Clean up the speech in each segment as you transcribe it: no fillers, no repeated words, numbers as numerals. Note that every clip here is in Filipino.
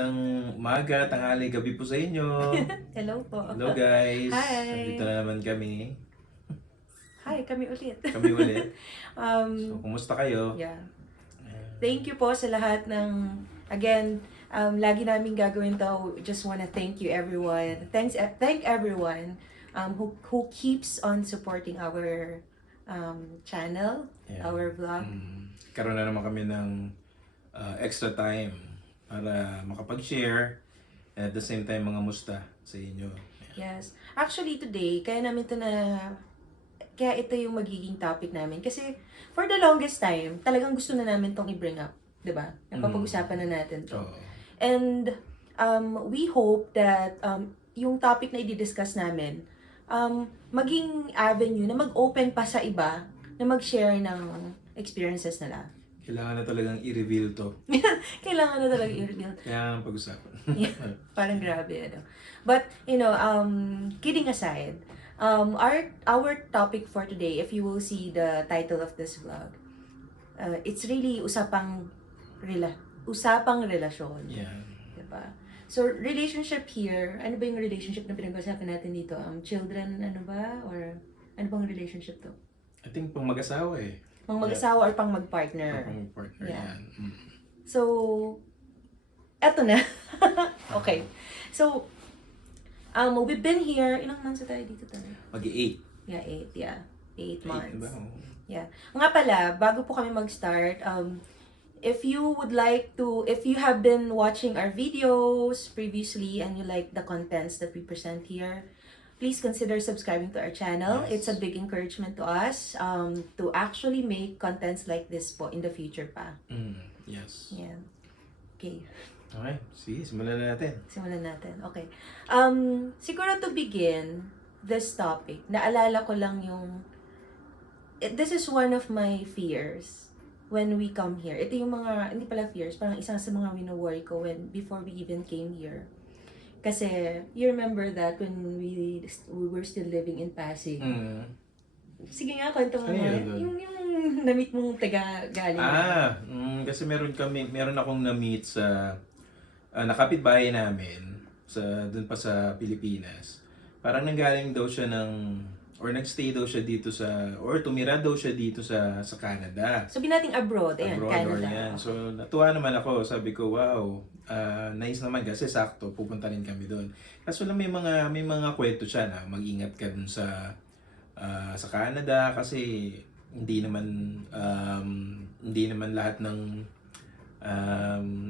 magandang umaga, tanghali, gabi po sa inyo. Hello po. Hello guys. Hi. Nandito na naman kami. Hi, kami ulit. Kami ulit. So, um, kumusta kayo? yeah. Thank you po sa lahat again, lagi namin gagawin to. Just wanna thank you everyone. Thank everyone who keeps on supporting our channel, Yeah. our vlog. Karoon na naman kami ng extra time para makapag-share at the same time mga musta sa inyo. Yes. Actually, today, kaya ito yung magiging topic namin. Kasi, for the longest time, talagang gusto na namin tong i-bring up. 'Di ba? Napapag-usapan na natin to. Oo. And, we hope that yung topic na i-discuss namin, maging avenue na mag-open pa sa iba na mag-share ng experiences nila. Kailangan na talagang i-reveal to. Kailangan na talaga i-reveal. Kaya ang pag-usapan. Yeah, parang grabe, ano. But, kidding aside, our topic for today, if you will see the title of this vlog, it's really usapang relasyon. Yeah. Diba? So, relationship here, ano ba yung relationship na pinag-usapan natin dito? Children, ano ba? Or ano bang relationship to? I think pang mag-asawa eh. Pang mag-asawa or pang mag-partner? Pang mag-partner Yeah. yan. So, eto na. Okay. So, we've been here, ilang months na tayo dito tayo? Mag-8. Yeah, 8. Yeah. 8 months. Diba? Yeah. Nga pala, bago po kami mag-start, if you have been watching our videos previously and you like the contents that we present here, please consider subscribing to our channel. Yes. It's a big encouragement to us to actually make contents like this po in the future pa. Yes. Yeah. Okay. Okay, sige, simulan na natin. Simulan natin. Okay. Siguro to begin this topic, naalala ko lang this is one of my fears when we come here. Ito yung mga, hindi pala fears, parang isang sa mga wino-worry ko before we even came here. Kasi, you remember that when we were still living in Pasig. Sige nga, kwento mo nga. Yung na-meet mong taga-galing. Kasi meron akong na-meet sa nakapitbahay namin dun pa sa Pilipinas. Parang nanggaling daw siya nagstay daw siya dito tumira daw siya dito sa Canada. Sabihin natin abroad, Canada. Yan. So, natuwa naman ako. Sabi ko, wow, nice naman kasi sakto, pupunta rin kami doon. Kaso lang may mga kwento siya na mag-ingat ka dun sa Canada kasi hindi naman lahat ng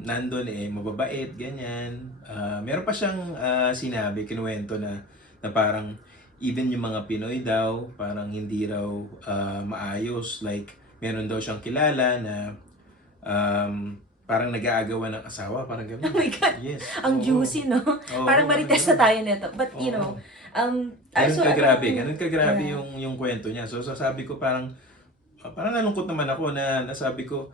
nandun mababait, ganyan. Meron pa siyang sinabi, kinuwento na parang even yung mga Pinoy daw, parang hindi raw maayos. Like, meron daw siyang kilala na parang nag-aagawan ng asawa, parang gano'n. Oh my God! Yes. Ang juicy, no? Parang marites na tayo nito. But, ganun kagrabe yung kwento niya. So, sabi ko parang nalungkot naman ako na nasabi ko,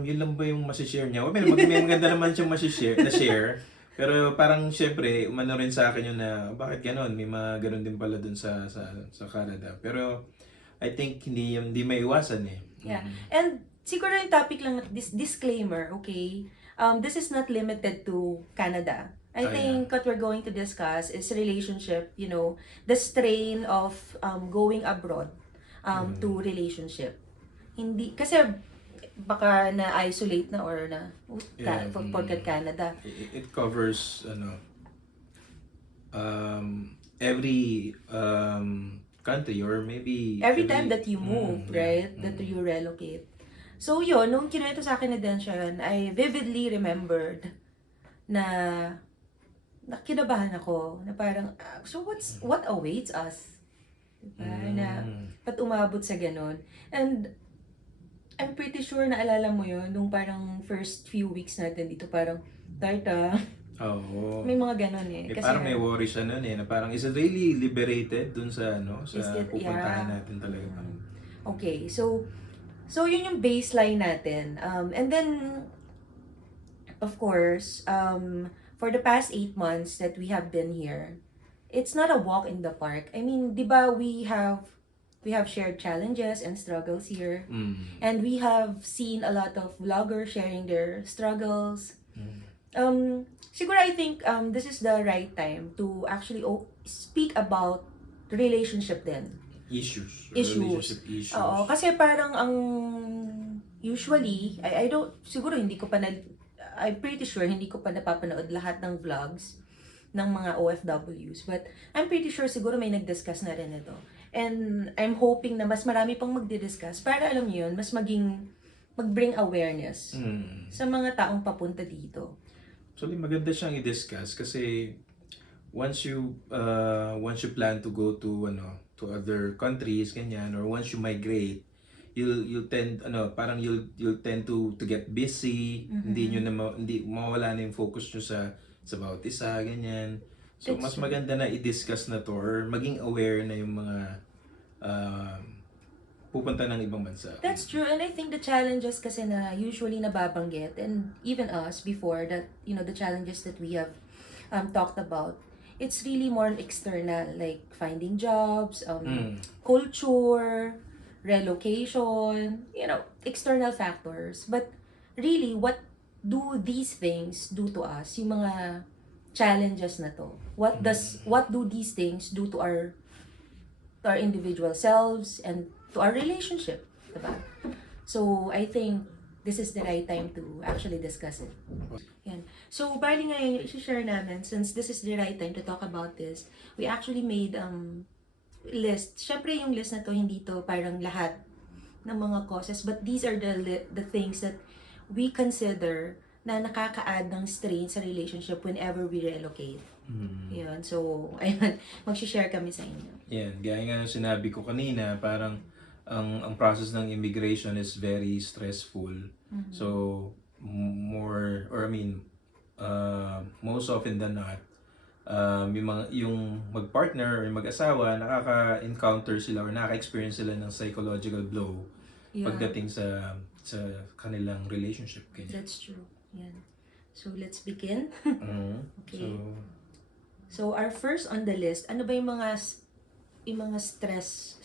yun lang ba yung masishare niya? May maganda naman siyang share. Pero parang syempre, umano rin sa akin yun na bakit ganon? May mga ganon din pala dun sa Canada. Pero I think hindi maiwasan eh. Yeah. And siguro yung topic lang, this disclaimer, okay? This is not limited to Canada. I think what we're going to discuss is relationship, the strain of going abroad to relationship. Hindi, kasi baka na-isolate na or porket Canada. It covers every country or maybe every time that you move, right? That you relocate. So yun, nung kinuwento sa akin ni Denshan, I vividly remembered na kinabahan ako na parang, so what awaits us? Diba? Na ba't umabot sa ganon? And I'm pretty sure na alala mo yun, nung parang first few weeks natin dito, parang, Tarta, may mga ganon Kasi, parang may worry siya nun na parang, is it really liberated dun sa pupuntahan natin talaga? Okay, so yun yung baseline natin. And then, of course, for the past 8 months that we have been here, it's not a walk in the park. I mean, di ba we have shared challenges and struggles here. And we have seen a lot of vloggers sharing their struggles. Siguro I think this is the right time to actually speak about relationship din. Relationship Issues. Oo, issues. kasi parang ang usually, I don't, siguro hindi ko pa I'm pretty sure hindi ko pa napapanood lahat ng vlogs ng mga OFWs. But I'm pretty sure siguro may nag-discuss na rin ito. And I'm hoping na mas marami pang magdi-discuss para alam niyo yun, mas mag-bring awareness sa mga taong papunta dito. Actually, maganda siyang i-discuss kasi once you plan to go to to other countries ganyan, or once you migrate, you'll tend parang you'll tend to get busy. Hindi nyo na hindi mawawala na yung focus nyo sa bawat isa ganyan. So That's mas true. maganda na i-discuss na to, or maging aware na yung mga pupunta ng ibang bansa. That's true, and I think the challenges kasi na usually nababanggit, and even us before that, the challenges that we have talked about, it's really more external, like finding jobs, culture, relocation, external factors. But really, what do these things do to us? Yung mga challenges na to. What do these things do to our individual selves and to our relationship, diba? So, I think this is the right time to actually discuss it. Yan. So, bali nga yung i-share namin, since this is the right time to talk about this, we actually made list. Syempre yung list na to, hindi to parang lahat ng mga causes, but these are the things that we consider na nakaka-add ng strain sa relationship whenever we relocate. Yun. So, ayun, mag-share kami sa inyo. Yan, gaya nga ng sinabi ko kanina, parang ang process ng immigration is very stressful. So, more, or I mean, most often than not, yung mag-partner or yung mag-asawa, nakaka-encounter sila or nakaka-experience sila ng psychological blow pagdating sa kanilang relationship. Ganyan. That's true. Yan. So, let's begin. Okay. So, our first on the list, ano ba yung mga stress?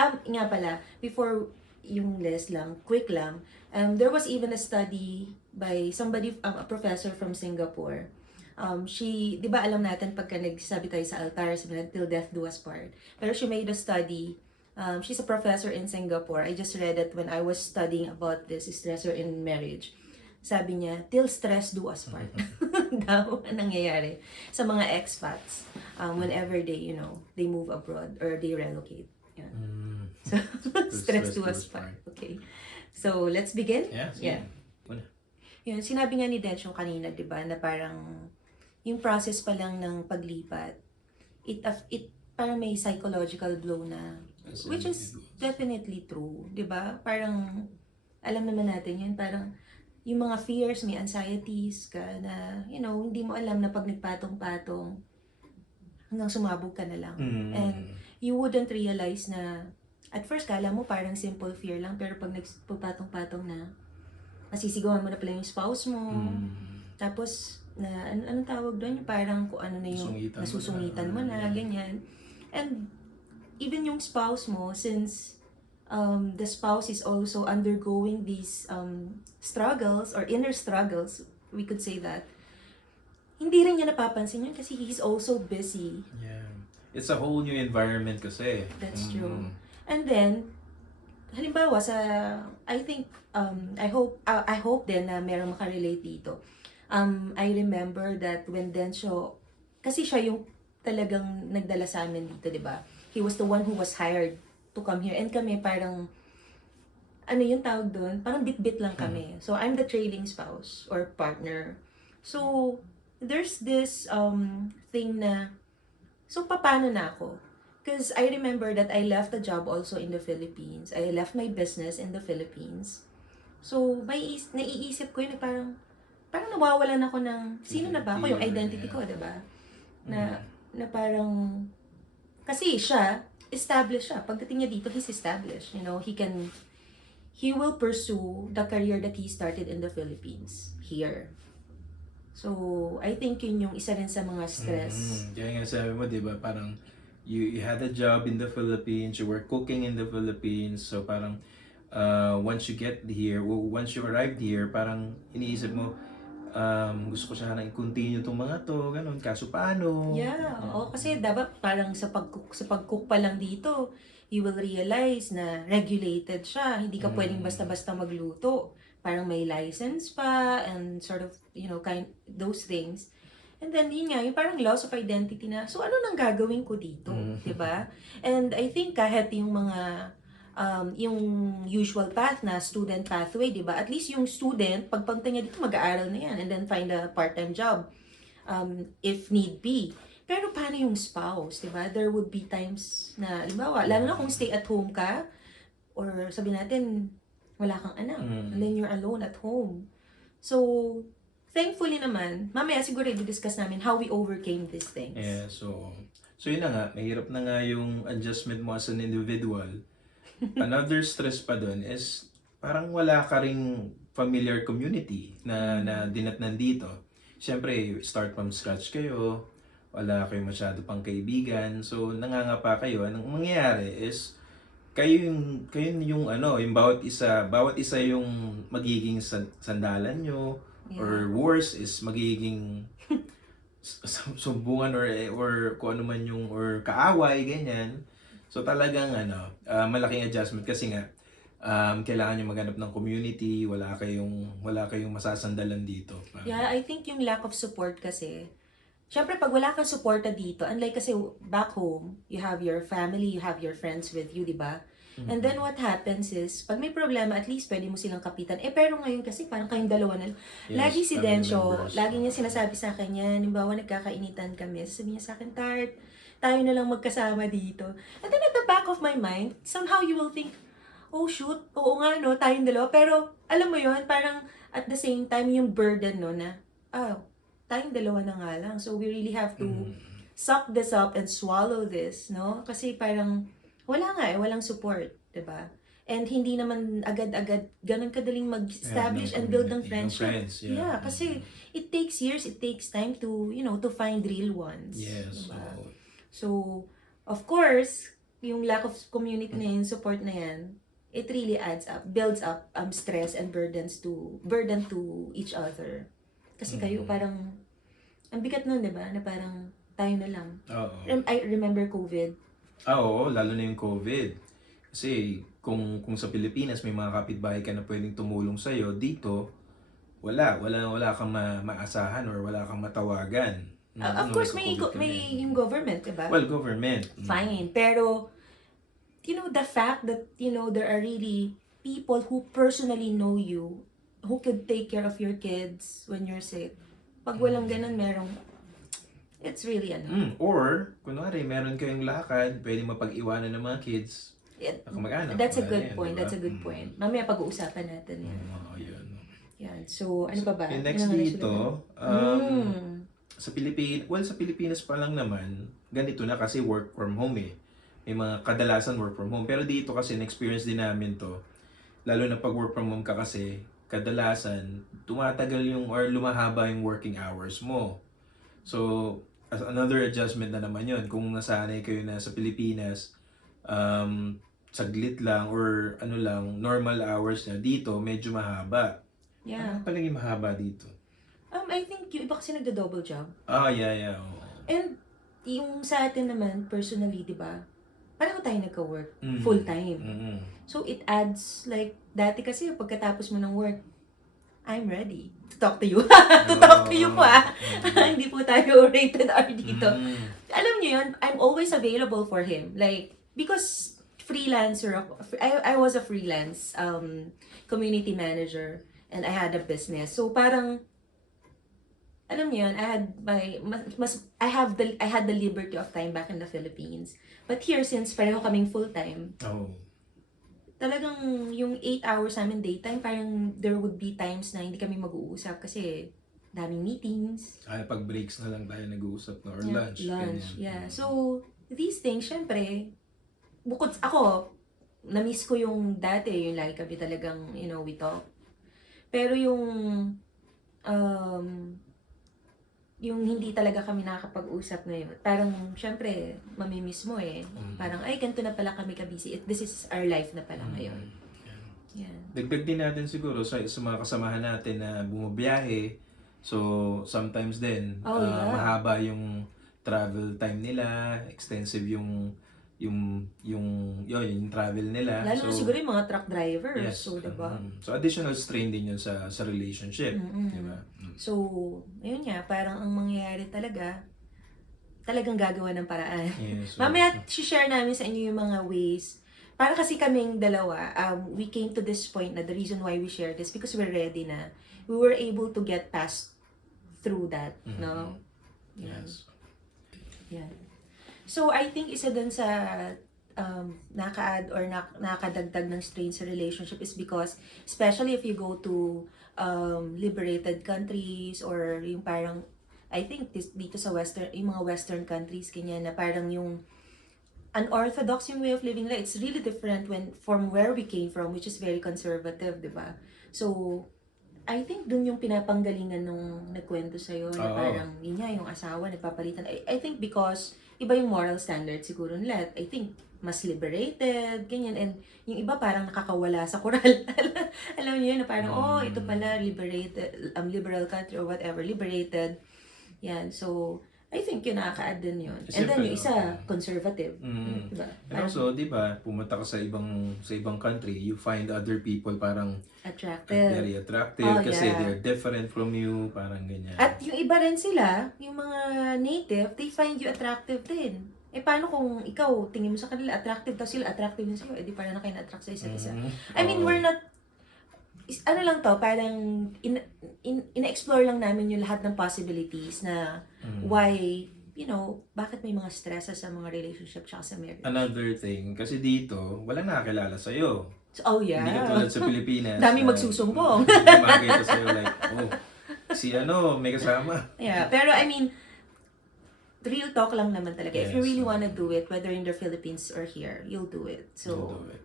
Nga pala, before yung list lang, quick lang, there was even a study by somebody, a professor from Singapore. Di ba alam natin pagka nagsabi tayo sa altar, sabi natin, till death do us part. Pero she made a study. She's a professor in Singapore. I just read it when I was studying about this stressor in marriage. Sabi niya, till stress do us part. Daw ang nangyayari sa mga expats whenever they move abroad or they relocate. Yan. So, stress do us part. Okay. So, let's begin? Yeah. Yun, sinabi nga ni Dench yung kanina, di ba, na parang yung process pa lang ng paglipat, it parang may psychological blow na, which is definitely true, di ba? Parang, alam naman natin yun, parang, yung mga fears, may anxieties ka na, hindi mo alam na pag nagpatong-patong, hanggang sumabog ka na lang. And you wouldn't realize na, at first, kala mo parang simple fear lang, pero pag nagpatong-patong na, masisigawan mo na pala yung spouse mo, tapos, anong tawag doon? Yung parang kung ano na yung nasusungitan mo na, ganyan. And, even yung spouse mo, since the spouse is also undergoing these struggles or inner struggles, we could say that, hindi rin niya napapansin yun kasi he's also busy. Yeah. It's a whole new environment kasi. That's true. And then, halimbawa I think, I hope din na merong makarelate dito. I remember that when Densyo, kasi siya yung talagang nagdala sa amin dito, di ba? He was the one who was hired to come here. And kami parang, ano yung tawag doon? Parang bit-bit lang kami. So, I'm the trailing spouse or partner. So, there's this thing na, so, paano na ako? Because I remember that I left a job also in the Philippines. I left my business in the Philippines. So, naiisip ko yun na parang nawawalan ako ng, sino na ba ako? Yung identity ko, diba? Na parang, kasi siya, established siya. Pagdating niya dito, he's established. He will pursue the career that he started in the Philippines here. So, I think yun yung isa rin sa mga stress. Kaya nga sabi mo, di ba, parang you had a job in the Philippines, you were cooking in the Philippines, so parang once you arrived here, parang iniisip mo, Gusto ko sana i-continue itong mga to, ganun. Kaso paano? Yeah, oo, kasi dapat parang sa pag-cook pa lang dito, you will realize na regulated siya. Hindi ka pwedeng basta-basta magluto. Parang may license pa and sort of, those things. And then, yun nga, yung parang loss of identity na, so ano nang gagawin ko dito? 'Di ba? And I think kahit yung mga, yung usual path na student pathway, 'di ba? At least yung student, pagpunta niya dito, mag-aaral na yan and then find a part-time job if need be. Pero paano yung spouse, 'di ba? There would be times na, halimbawa, lalo na kung stay at home ka, or sabi natin, wala kang anak, and then you're alone at home. So, thankfully naman, mamaya siguro i-discuss namin how we overcame these things. Yeah, so yun na nga, mahirap na nga yung adjustment mo as an individual. Another stress pa dun is parang wala ka ring familiar community na dinatnan dito. Siyempre, start from scratch kayo, wala kayo masyado pang kaibigan, so nangangapa kayo. Anong mangyayari is kayo yung yung bawat isa yung magiging sandalan nyo, or worse is magiging sumbungan or kung ano man yung or kaaway ganyan. So talagang malaking adjustment kasi nga kailangan nyo maghanap ng community, wala kayong masasandalan dito. Yeah, I think yung lack of support kasi, syempre pag wala kang suporta dito, unlike kasi back home, you have your family, you have your friends with you, di ba? And then what happens is, pag may problema, at least pwede mo silang kapitan. Pero ngayon kasi parang kayong dalawa na lang. Lagi si family Densyo, members. lagi niya sinasabi sa akin yan, halimbawa nagkakainitan kami, sabi niya sa akin, Tart, tayo na lang magkasama dito. And then at the back of my mind, somehow you will think, oh shoot, oo nga no, tayong dalawa. Pero alam mo yon, parang at the same time, yung burden no na, tayong dalawa na nga lang. So we really have to suck this up and swallow this, no? Kasi parang, wala nga walang support, 'di ba? And hindi naman agad-agad ganun kadaling mag-establish and build ng friendship. Friends, Kasi it takes years, it takes time to, to find real ones. Yes. Diba? So, of course, yung lack of community na yun, support na yan, it really adds up, builds up stress and burden to each other. Kasi kayo parang, ang bigat nun, 'di ba? Na parang tayo na lang. Oo. I remember COVID. Oo, lalo na yung COVID. Kasi kung sa Pilipinas may mga kapitbahay ka na pwedeng tumulong sa iyo, dito wala kang maasahan or wala kang matawagan. Of course, may yung government, 'di ba? Well, government. Fine. Pero the fact that there are really people who personally know you, who could take care of your kids when you're sick. Pag walang ganun, it's really Or, kunwari, meron kayong lakad, pwede mapag-iwanan ng mga kids. Kamag-anak. That's a good Diba? point. That's a good point. Mamaya pag-uusapan natin yan. Yun. Yan. So, ano pa ba? Yung next Ano dito, sa Pilipinas pa lang naman, ganito na kasi work from home eh. May mga kadalasan work from home. Pero dito kasi, na-experience din namin to. Lalo na pag work from home ka kasi, kadalasan, tumatagal or lumahaba yung working hours mo. So, as another adjustment na naman yun. Kung nasanay kayo na sa Pilipinas, saglit lang or normal hours na dito, medyo mahaba. Yeah. Ano palagi mahaba dito? I think yung iba kasi nagda-double job. Yeah. Oh. And yung sa atin naman, personally, di ba? Pareho tayo nagka-work full-time. So, it adds, like, dati kasi pagkatapos mo ng work, I'm ready to talk to you. To talk to you po Hindi po tayo rated R dito. Alam niyo yun, I'm always available for him. Like, because freelancer ako, I was a freelance community manager and I had a business. So parang, alam niyo yun, I had the liberty of time back in the Philippines. But here, since pareho kaming full-time, talagang yung 8 hours namin daytime, parang there would be times na hindi kami mag-uusap kasi daming meetings. Pag breaks na lang tayo nag-uusap or lunch. Yeah. So, these things, syempre, bukod ako, na-miss ko yung dati, yung lagi kami talagang, we talk. Pero yung hindi talaga kami nakakapag-usap ngayon, parang, syempre, mamimiss mo eh. Parang, ganito na pala kami ka-busy. This is our life na pala ngayon. Dagdag din natin siguro sa mga kasamahan natin na bumabiyahe, So, sometimes din, Oh, yeah. mahaba yung travel time nila, extensive yung travel nila. Lalo na So, siguro yung mga truck drivers. yes. So, diba? So, additional strain din yun sa relationship. Mm-mm. Diba? So, ayun nga, parang ang mangyayari talagang gagawa ng paraan. Yes, so, Mamaya, share namin sa inyo yung mga ways. Para kasi kaming dalawa, we came to this point na the reason why we share this because we're ready na. We were able to get past through that, no? Yan. yes. Yan. So, I think isa dun sa naka-add or nakadagdag ng strain sa relationship is because, especially if you go to liberated countries or yung parang, I think dito sa yung mga western countries, kanya na parang yung unorthodox yung way of living nila, it's really different from where we came from, which is very conservative, di ba? So, I think dun yung pinapanggalingan nung nagkwento sa'yo na Oo. parang yun nga, yung asawa nagpapalitan. I think because iba yung moral standard siguro nila. I think mas liberated, ganyan. And yung iba parang nakakawala sa koral. Alam niyo yun, na parang, oh, ito pala, liberated, liberal country or whatever, liberated. Yan, so, I think yun nakaka-add din yun. And then yung isa, conservative. Diba? And also, di ba, pumunta ka sa ibang country, you find other people parang attractive. very attractive Oh, kasi yeah. they're different from you, parang ganyan. At yung iba rin sila, yung mga native, they find you attractive din. Eh, paano kung ikaw, tingin mo sa kanila, attractive, tapos sila attractive din sa'yo, eh, di parang na kayo na-attract sa isa't isa. I mean, we're not, ano lang to, parang ina-explore lang namin yung lahat ng possibilities na why, you know, bakit may mga stresses sa mga relationship tsaka sa marriage. Another thing, kasi dito, walang nakakilala sa'yo. So, oh yeah. Hindi katulad sa Pilipinas. Dami magsusumbong. Hindi makita sa'yo like, oh, si may kasama. Yeah, pero I mean, real talk lang naman talaga. If you Yes. really wanna do it, whether in the Philippines or here, you'll do it. So, You'll do it.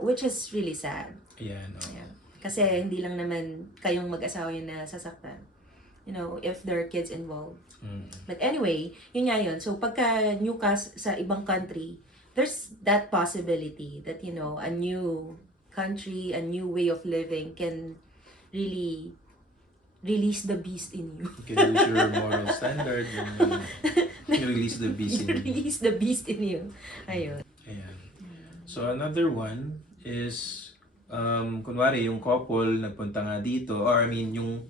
which is really sad. Ayan, Yeah. Kasi hindi lang naman kayong mag-asawa yung nasasaktan. You know, if there are kids involved. But anyway, yun nga yun. So, pagka new ka sa ibang country, there's that possibility that, you know, a new country, a new way of living can really release the beast in you. You can lose your moral standard and you release the beast in you. Release the beast in you. Ayun. Ayan. So, another one is, kunwari, yung couple nagpunta nga dito, or I mean, yung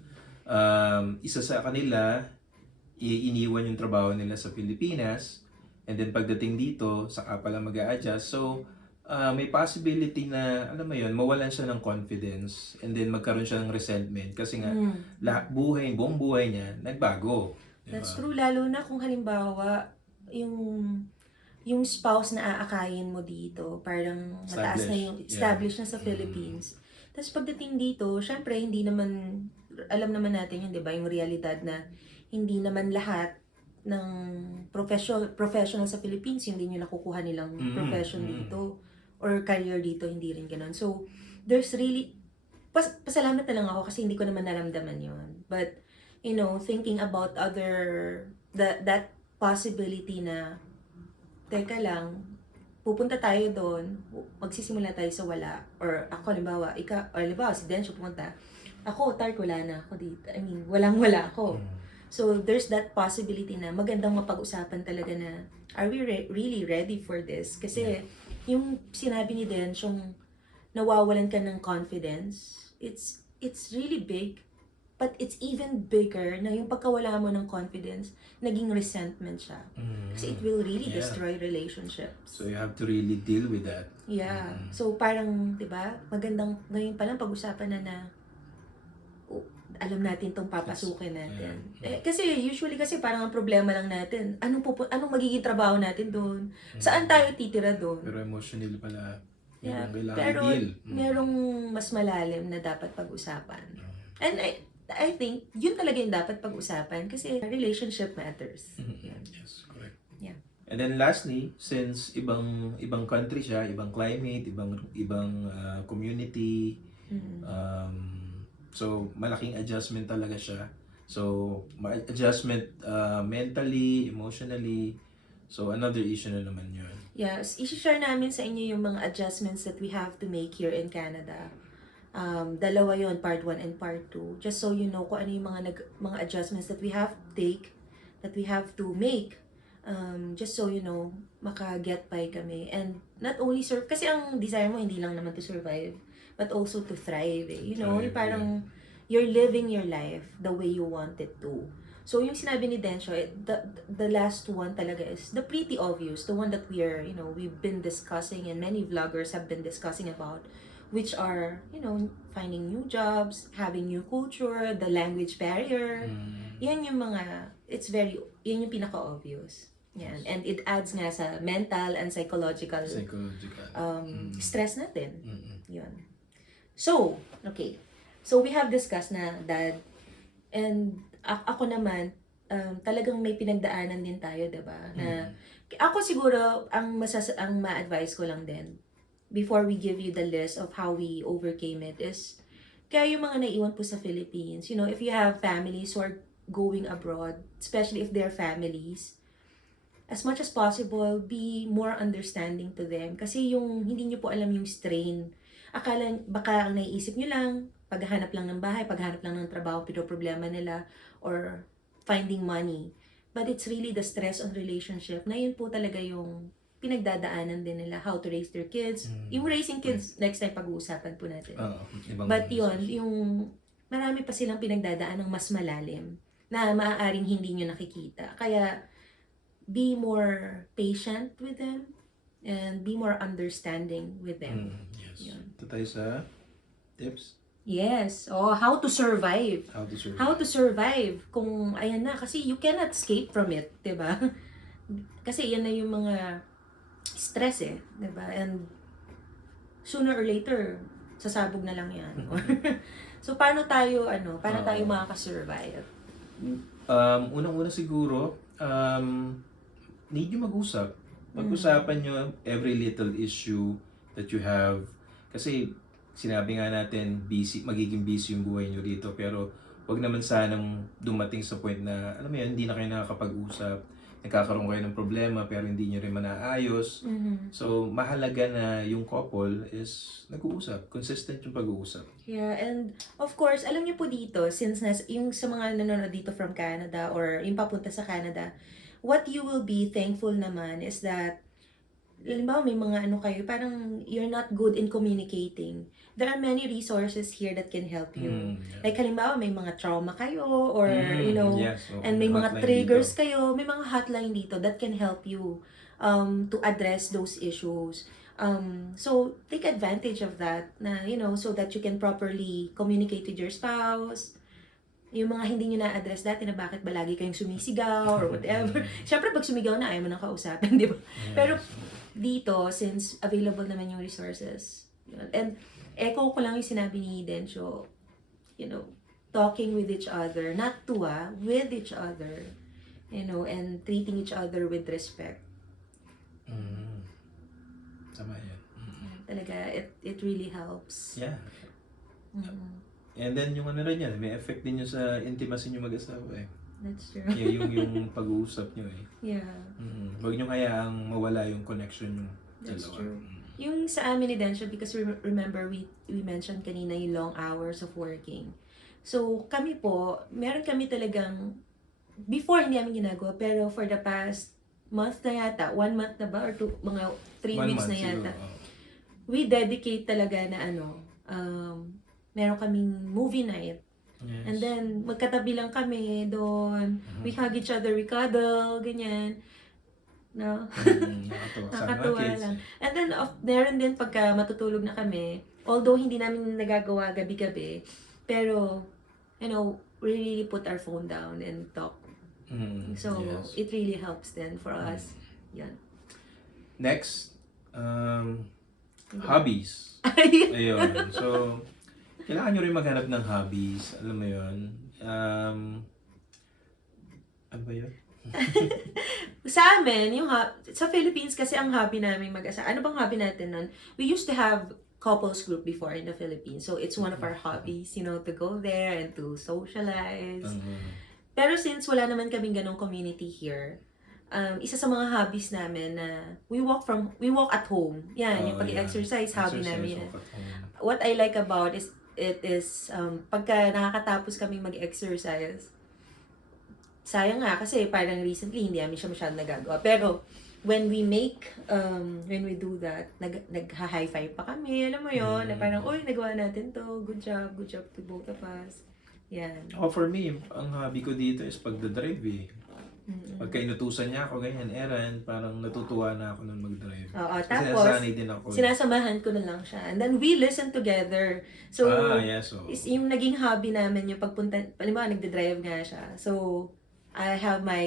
isa sa kanila, iniwan yung trabaho nila sa Pilipinas, and then pagdating dito, saka pala mag-a-adjust. So, may possibility na, alam mo yun, mawalan siya ng confidence, and then magkaroon siya ng resentment, kasi nga, buong buhay niya, nagbago. Diba? That's true, lalo na kung halimbawa, yung spouse na aakayin mo dito, parang mataas na yung established na sa Philippines. Tapos pagdating dito, syempre hindi naman, alam naman natin yun, di ba? Yung realidad na hindi naman lahat ng professional sa Philippines, hindi nyo nakukuha nilang profession dito or career dito, hindi rin ganun. So, there's really, pasalamat na lang ako kasi hindi ko naman naramdaman yun. But, you know, thinking about that possibility na teka lang, pupunta tayo doon, magsisimula tayo sa wala, or ako, halimbawa, si Densyo pumunta, ako, wala na ako dito. I mean, walang-wala ako. So, there's that possibility na magandang mapag-usapan talaga na, are we really ready for this? Kasi, yung sinabi ni Densyo, nawawalan ka ng confidence, it's really big. But it's even bigger na yung pagkawala mo ng confidence, naging resentment siya. Kasi it will really destroy relationships. So you have to really deal with that. Yeah. So parang, di ba, magandang ngayon pa lang pag-usapan na alam natin tong papasukin natin. Kasi usually kasi parang ang problema lang natin, anong magiging trabaho natin doon? Saan tayo titira doon? Pero emotionally pala, Yeah. kailangan Pero i-deal. merong mas malalim na dapat pag-usapan. And I think, yun talaga yung dapat pag-usapan kasi relationship matters. Yes, correct. Yeah. And then lastly, since ibang country siya, ibang climate, ibang community, so malaking adjustment talaga siya. So, adjustment mentally, emotionally. So, another issue na naman yun. Yes, i-share namin sa inyo yung mga adjustments that we have to make here in Canada. Dalawa yon, part 1 and part 2. Just so you know kung ano yung mga adjustments that we have to take, that we have to make. Just so you know, maka-get by kami. And not only kasi ang desire mo hindi lang naman to survive, but also to thrive. You know, Thrive, yung parang you're living your life the way you want it to. So yung sinabi ni Densho, the last one talaga is the pretty obvious, the one that we've been discussing and many vloggers have been discussing about, which are, finding new jobs, having new culture, the language barrier. Yan yung yan yung pinaka-obvious. Yan. And it adds nga sa mental and psychological stress natin. Yun. So, okay. So, we have discussed na dad. And ako naman, talagang may pinagdaanan din tayo, diba? Na, ako siguro, ang ma-advise ko lang din, before we give you the list of how we overcame it, is, kaya yung mga naiwan po sa Philippines, if you have families who are going abroad, especially if they're families, as much as possible, be more understanding to them. Kasi yung hindi nyo po alam yung strain. Baka ang naiisip nyo lang, paghahanap lang ng bahay, paghahanap lang ng trabaho, problema nila, or finding money. But it's really the stress on relationship na yun po talaga yung pinagdadaanan din nila, how to raise their kids. Yung raising kids, next time pag-uusapan po natin. But yun, yung marami pa silang pinagdadaan ng mas malalim na maaaring hindi nyo nakikita. Kaya, be more patient with them and be more understanding with them. Yes. Ito tayo sa tips. Yes. How to survive. How to survive. Kung, ayan na, kasi you cannot escape from it, diba? Kasi yan na yung mga stress diba? And sooner or later, sasabog na lang yan. So, paano tayo makaka-survive? Unang-una siguro, need nyo mag-usap. Pag-usapan nyo every little issue that you have. Kasi, sinabi nga natin, magiging busy yung buhay nyo dito. Pero, wag naman sanang dumating sa point na, alam mo yan, hindi na kayo nakakapag-usap. Nagkakaroon kayo ng problema, pero hindi nyo rin manaayos. So, mahalaga na yung couple is nag-uusap. Consistent yung pag-uusap. Yeah, and of course, alam niyo po dito, since yung sa mga nanonood dito from Canada or yung papunta sa Canada, what you will be thankful naman is that, halimbawa may mga kayo, parang you're not good in communicating. There are many resources here that can help you. Like halimbawa may mga trauma kayo or, and may mga triggers dito. Kayo, may mga hotline dito that can help you to address those issues. So, take advantage of that na, so that you can properly communicate with your spouse. Yung mga hindi nyo na-address dati na bakit ba lagi kayong sumisigaw or whatever. Siyempre, pag sumigaw na, ayaw mo nang kausapin, di ba? Pero dito, since available naman yung resources, and echo ko lang yung sinabi ni Densho, talking with each other, not to with each other, and treating each other with respect. Tama yan. Talaga, it really helps. Yeah. And then yung rin yan, may effect din yun sa intimacy nyo mag-asawa That's true. Yeah, yung pag-uusap nyo Yeah. Huwag nyo hayaang mawala yung connection nyo. That's true. Yung sa amin ni Densho, because remember we mentioned kanina yung long hours of working. So kami po, meron kami talagang, before hindi namin ginagawa, pero for the past month na yata, 1 month na ba? Or mga 3 weeks na yata. We dedicate talaga na meron kaming movie night. Yes. And then, magkatabi lang kami doon. We hug each other, we cuddle, ganyan. No? Nakakatuwa lang. And then, meron din pagka matutulog na kami, although hindi namin nagagawa gabi-gabi, pero, we really put our phone down and talk. So, it really helps then for us. Yan. Next, hobbies. Ayun. So, kailangan nyo rin maghanap ng hobbies. Alam mo yun? Ano ba yun? Sa amin, sa Philippines kasi ang hobby namin mag-asa. Ano bang hobby natin nun? We used to have couples group before in the Philippines. So, it's one of our hobbies, to go there and to socialize. Pero since wala naman kaming ganong community here, isa sa mga hobbies namin na we walk at home. Yan, yung pag-exercise, hobby namin yan. What I like about is it is, pagka nakakatapos kami mag-exercise, sayang nga kasi parang recently hindi namin siya masyadong nagagawa. Pero when when we do that, nagha-high five pa kami, alam mo yon na parang, uy, nagawa natin to, good job to both of us. Yan. For me, ang hobby ko dito is pagdadrive eh. Mm-mm. Pagka inutusan niya ako ganyan, errand, parang natutuwa na ako nung mag-drive. Oo, Kasi tapos, nasanay din ako. sinasamahan ko na lang siya. And then, we listen together. So, Yes. So, is yung naging hobby namin, yung pagpunta, halimbawa, nagde-drive nga siya. So, I have my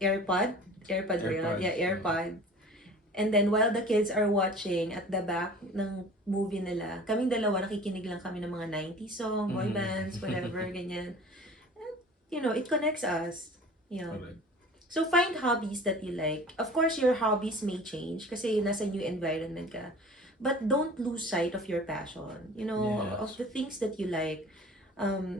AirPod ba yun? Yeah, AirPod. And then, while the kids are watching at the back ng movie nila, kaming dalawa, nakikinig lang kami ng mga 90s song, boy bands, whatever, ganyan. And, it connects us. Correct. So, find hobbies that you like. Of course, your hobbies may change kasi nasa new environment ka. But don't lose sight of your passion. Yes. Of the things that you like.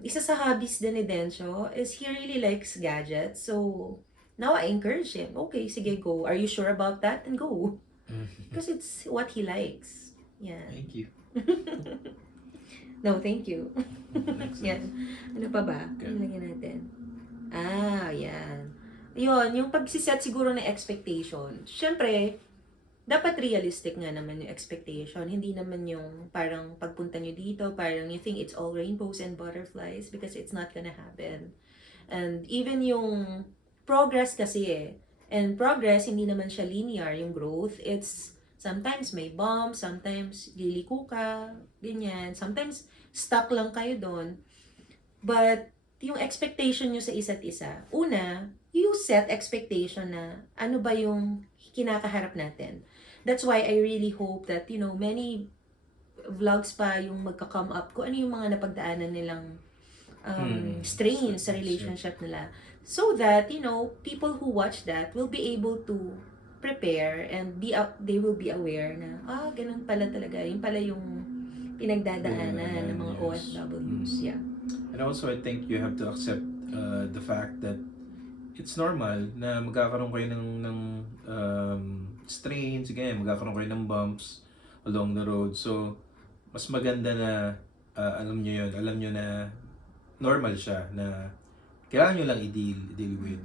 Isa sa hobbies din ni Dencho is he really likes gadgets. So, now I encourage him. Okay, sige, go. Are you sure about that? Then go. Because it's what he likes. Yeah. Thank you. No, thank you. Next. Yan. Ano pa ba? Okay. Ano lagyan natin? Yan. Yun, yung pagsiset siguro ng expectation. Siyempre, dapat realistic nga naman yung expectation. Hindi naman yung parang pagpunta nyo dito, parang you think it's all rainbows and butterflies because it's not gonna happen. And even yung progress kasi and progress, hindi naman siya linear, yung growth. It's sometimes may bumps, sometimes liliko ka, ganyan. Sometimes stuck lang kayo doon. But yung expectation nyo sa isa't isa, una, you set expectation na ano ba yung kinakaharap natin. That's why I really hope that, many vlogs pa yung magka-come up kung ano yung mga napagdaanan nilang strains sa relationship nila. So that, people who watch that will be able to prepare and they will be aware na, ganun pala talaga. Yung pala yung pinagdadaanan ng mga OFWs. Yeah. And also, I think you have to accept the fact that it's normal na magkakaroon kayo ng strains, ganyan, magkakaroon kayo ng bumps along the road. So, mas maganda na alam nyo na normal siya, na kailangan nyo lang i-deal with.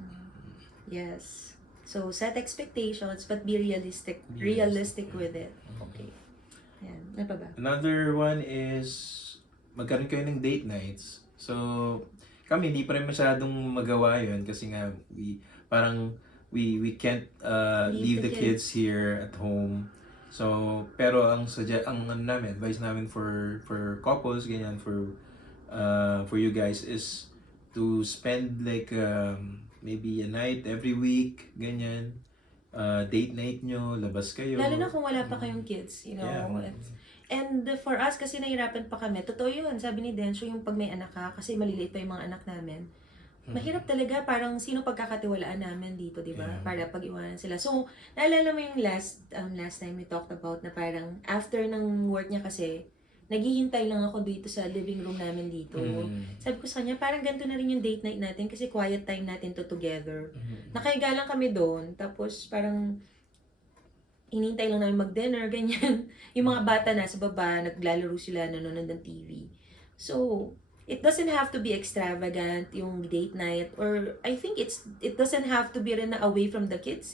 Yes. So, set expectations but be realistic with it. Okay. Yan. Ano pa ba? Another one is magkaroon kayo ng date nights. So, kami hindi pa rin masyadong magawa yun kasi nga we can't leave the kids here at home. So, pero ang advice namin for couples ganyan, for you guys is to spend like maybe a night every week ganyan. Date night nyo, labas kayo. Lalo na kung wala pa kayong kids, Yeah. And for us, kasi nahirapan pa kami, totoo yun, sabi ni Densyo, yung pag may anak ka, kasi maliliit pa yung mga anak namin, mahirap talaga, parang sino pagkakatiwalaan namin dito, di ba? Yeah. Para pag-iwanan sila. So, naalala mo yung last time we talked about na parang after ng work niya kasi, naghihintay lang ako dito sa living room namin dito. Sabi ko sa kanya, parang ganito na rin yung date night natin kasi quiet time natin to together. Nakahiga lang kami doon, tapos parang hinintay lang namin mag-dinner, ganyan. Yung mga bata nasa baba, naglalaro sila, nanonood ng TV. So, it doesn't have to be extravagant, yung date night, or I think it doesn't have to be rin na away from the kids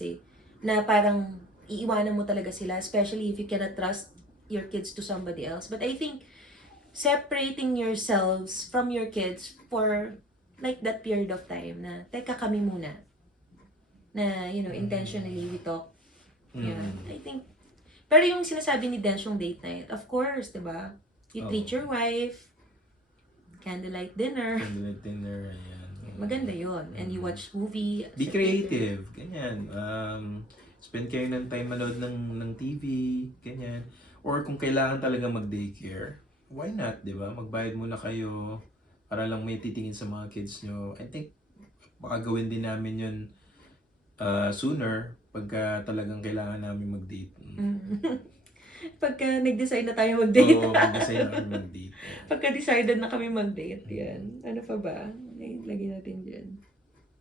na parang iiwanan mo talaga sila, especially if you cannot trust your kids to somebody else. But I think, separating yourselves from your kids for like that period of time na, teka kami muna, na, intentionally we talk. Yeah, I think. Pero yung sinasabi ni Dens yung date night, of course, di ba? You treat your wife, candlelight dinner. Candlelight dinner, ayan. Maganda yon. And you watch movie. Be creative, ganyan. Spend kayo ng time manood ng TV, ganyan. Or kung kailangan talaga mag-daycare, why not, di ba? Magbayad muna kayo para lang may titingin sa mga kids nyo. I think, baka gawin din namin yun sooner pagka talagang kailangan namin mag-date. Pagka nag-decide na tayo mag-date. Oo, mag-decide na kami mag-date. Pagka decided na kami mag-date, yan. Ano pa ba? Lagyan natin dyan.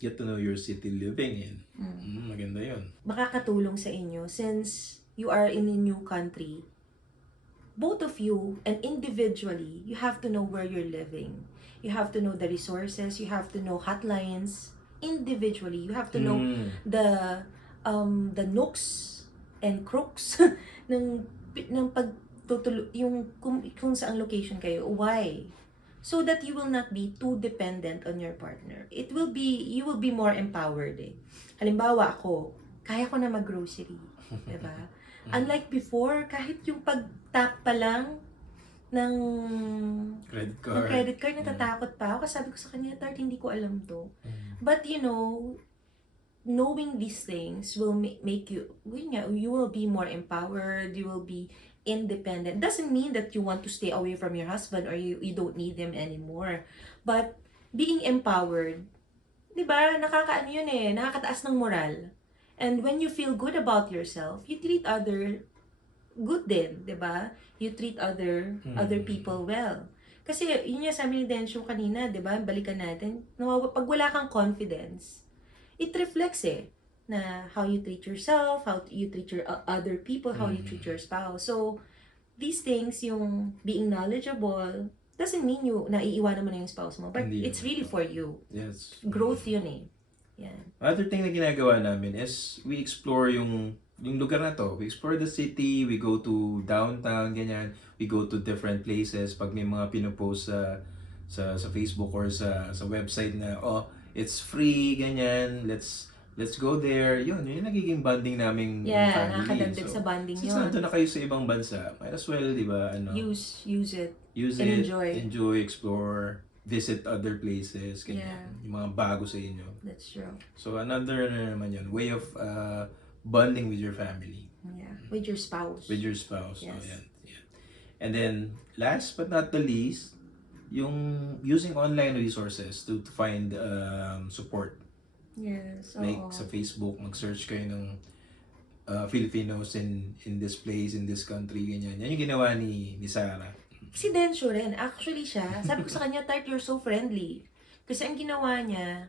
Get to know your city living in. Maganda yun. Makakatulong sa inyo since you are in a new country. both of you and individually, you have to know where you're living. You have to know the resources, you have to know hotlines. Individually, you have to know Mm. the nooks and crooks ng yung kung saang location kayo. Why? So that you will not be too dependent on your partner. You will be more empowered eh. Halimbawa ako, kaya ko na mag-grocery. Diba? Unlike before, kahit yung pag-tap pa lang ng credit card, natatakot pa ako. Kasi sabi ko sa kanya, Tart, hindi ko alam to. But you know, knowing these things will make you, you will be more empowered, you will be independent. Doesn't mean that you want to stay away from your husband or you don't need him anymore. But being empowered, di ba, nakakaano yun eh, nakakataas ng moral. And when you feel good about yourself, you treat other good din, di ba? You treat other people well. Kasi yun yung sabi ni Densyo kanina, di ba? Balikan natin. Pag wala kang confidence, it reflects eh na how you treat yourself, how you treat your other people, how you treat your spouse. So, these things, yung being knowledgeable, doesn't mean you naiiwanan mo na yung spouse mo, but Hindi it's naman. really for you. Yes. Growth yun eh. Yan. Other thing na ginagawa namin is we explore yung lugar na to. We explore the city, we go to downtown, ganyan. We go to different places. Pag may mga pinopost sa Facebook or sa website na, oh, it's free, ganyan. Let's go there. Yun yung nagiging bonding naming Yeah, family. nakakadagdag sa bonding since yun. nandun na kayo sa ibang bansa, might as well, di ba, Use it. use And it, enjoy. explore, visit other places, ganyan. Yeah. Yung mga bago sa inyo. That's true. So another naman yun, way of bonding with your family. Yeah. With your spouse. With your spouse. Yes. Oh, yan. And then, last but not the least, yung using online resources to find support. Yes. Like Oo. sa Facebook, mag-search kayo ng Filipinos in this place, in this country, ganyan. Yan yung ginawa ni Sarah. Si Densyo rin, actually siya, sabi ko sa kanya, Tart, you're so friendly. Kasi ang ginawa niya,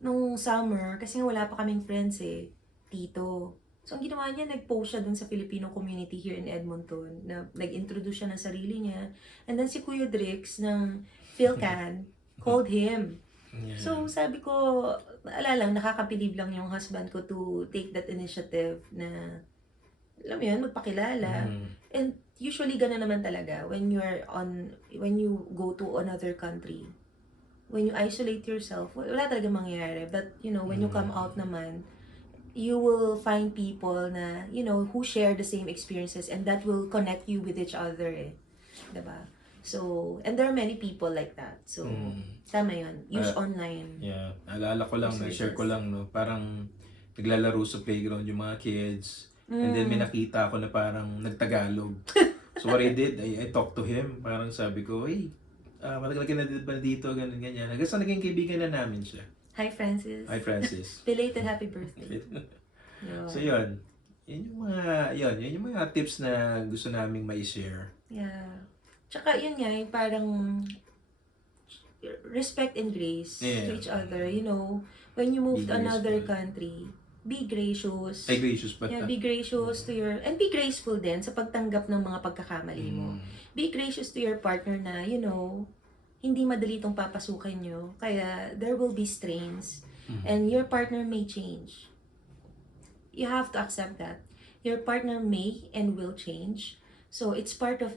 nung summer, kasi nga wala pa kaming friends eh, tito. So ang ginawa niya, nag-post siya dun sa Filipino community here in Edmonton, na nag-introduce siya ng sarili niya. And then si Kuya Drix ng Philcan called him. Yeah. So sabi ko, nakakabilib lang yung husband ko to take that initiative na, alam mo yun, magpakilala. And usually gano'n naman talaga when you go to another country. When you isolate yourself, wala talaga mangyayari. But, when you come out naman, you will find people na, who share the same experiences and that will connect you with each other eh. Diba? So, and there are many people like that. So, tama yun. Use online. Yeah. Alala ko lang, share ko lang, no? Parang naglalaro sa playground yung mga kids. And then may nakita ako na parang nagtagalog. So what I did, I talked to him. Parang sabi ko, hey, matagal ka na ba dito, ganun, ganyan. Hanggang sa naging kaibigan na namin siya. Hi, Francis. Hi, Francis. Belated happy birthday. So yun. Yun yung mga tips na gusto naming ma-share. Yeah. Tsaka yun nga, yung parang respect and grace to each other. When you move to another country, be gracious. Ay, gracious pa. Yeah, be gracious to your, and be graceful din sa pagtanggap ng mga pagkakamali mo. Be gracious to your partner na, hindi madali itong papasukin nyo. Kaya, there will be strains. And your partner may change. You have to accept that. Your partner may and will change. So, it's part of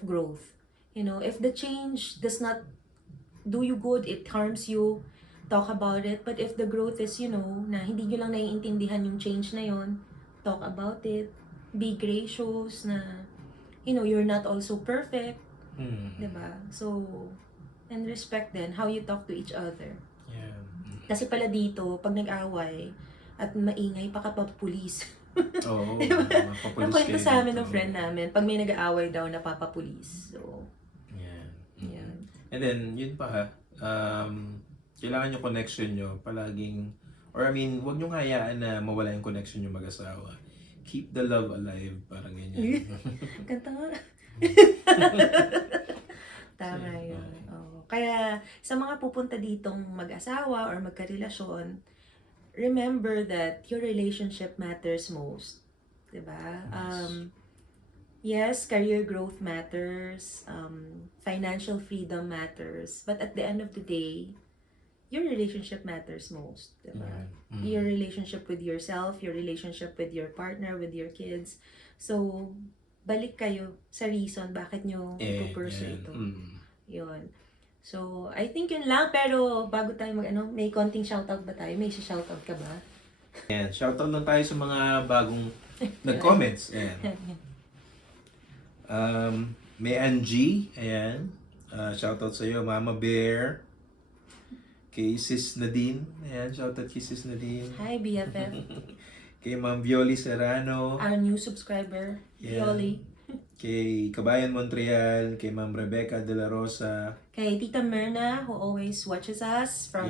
growth. If the change does not do you good, it harms you, talk about it. But if the growth is, na hindi nyo lang naiintindihan yung change na yon, talk about it. Be gracious na, you're not also perfect. Diba? So, and respect then how you talk to each other. Yeah. Kasi pala dito, pag nag-away at maingay, pakapapulis. Oo. Diba? Mapapulis Nakwento kayo sa amin dito. ng friend namin, pag may nag-aaway daw, napapapulis. So, Yeah. yan. And then, yun pa ha, kailangan yung connection nyo palaging, huwag nyo hayaan na mawala yung connection nyo mag-asawa. Keep the love alive, parang ganyan. Kanta nga. Tama yun. Oo. Kaya, sa mga pupunta ditong mag-asawa or magkarelasyon, remember that your relationship matters most. Diba? Yes. Yes, career growth matters, financial freedom matters, but at the end of the day, your relationship matters most, diba? Your relationship with yourself, your relationship with your partner, with your kids. So, balik kayo sa reason bakit nyo ipupursue ito. Yun. So, I think yun lang. Pero, bago tayo may konting shoutout ba tayo? May shoutout ka ba? Ayan, shoutout lang tayo sa mga bagong nag-comments. Ayan. May Angie, ayan. Shoutout sa iyo, Mama Bear. Kay Sis Nadine, ayan, shoutout kay Sis Nadine. Hi, BFF. Kay Ma'am Violi Serrano. Our new subscriber, Violi. Kay Kabayan Montreal, kay Ma'am Rebecca De La Rosa. Kay Tita Myrna, who always watches us from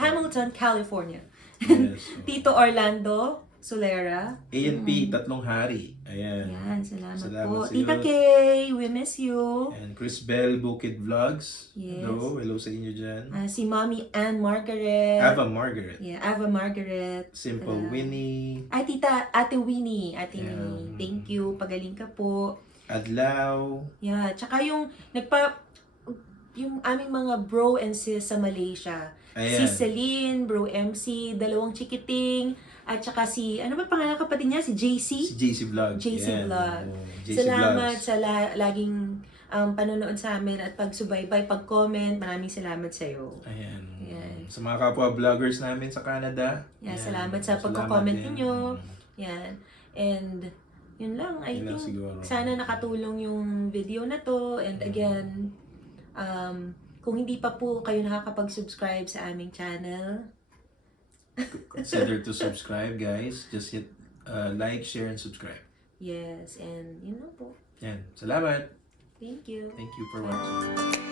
Hamilton, California. Yes. Tito Orlando Solera. ANP, Tatlong Hari. Ayan. Yan, salamat po. sa iyo. Tita Kay, we miss you. And Chris Bell, Bukid Vlogs. Yes. Hello sa inyo dyan. Si Mommy Ann Margaret. Ava Margaret. Yeah, Ava Margaret. Simple Winnie. Ay, Ate Winnie. Winnie. Thank you. Pagaling ka po. Adlaw. Yeah, tsaka yung aming mga bro and sis sa Malaysia. Ayan. Si Celine, Bro MC, dalawang chikiting, at saka ano ba pangalan kapatid niya? Si JC? Si JC Vlog. JC Vlog. JC Salamat Vlogs. sa laging panonood sa amin at pagsubaybay, pag-comment. Maraming salamat sa iyo. Ayan. Yan. Sa mga kapwa vloggers namin sa Canada. Yeah, Ayan. salamat sa pagko-comment ninyo. Yan. And yun lang, I Yun lang think siguro. sana nakatulong yung video na to. And again, kung hindi pa po kayo nakakapag-subscribe sa aming channel, consider to subscribe, guys. Just hit like, share, and subscribe. yes, and yun lang po. Yan. Salamat. Thank you. Thank you for watching.